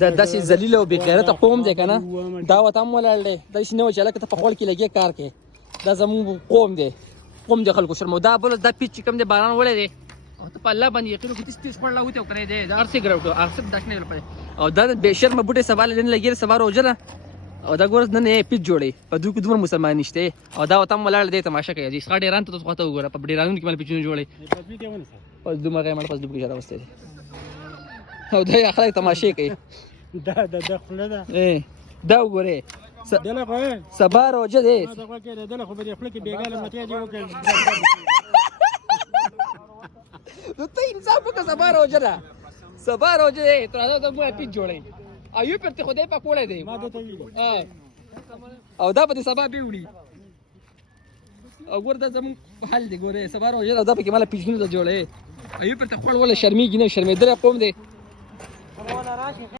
دا داسې ذلیل او بې غیرته قوم دی که نه دا ورته هم ولاړ دی داسې نه وایي چې هلکه ته په خوړ کې لګې کار کوې دا زموږ قوم دی قوم د خلکو شرمو دا بل دا پیچ چې کوم دی باران وړی دی او ته په الله باندې یقین وکړې تیس خوړ لا وتې کړی دی دا هر څه ګرو هر څه داش نه لپاره او دا بې شرمه بوټې سبا نن لګېږي سبا روژه ده او دا ګوره نن یې پیچ جوړوي په دوی کې دومره مسلمان نشته او دا ورته هم ولاړ دی تماشه کوي څښا ډېران ته تاسو خواته وګوره په ډېرانونو کې مال پیچونه جوړوي پس دومره یې مړ پس دوی راوستی دی او دا یې خلک تماشې کوي دا خوله ده دا وګورئ سبا روژه دی نو ته انصاف وکړه سبا روژه ده سبا روژه دی تر هغه ته موږ پیچ جوړوي او یو پرته خدای پاک وړی دی او دا به د سبا بیا وړي او ګوره دا زموږ حل دی ګوره سبا روژه ده او دا پکې ماله پیچونه ده جوړوي او یو پرته خوړ وله شرمېږي نه شرمېدلی قوم دی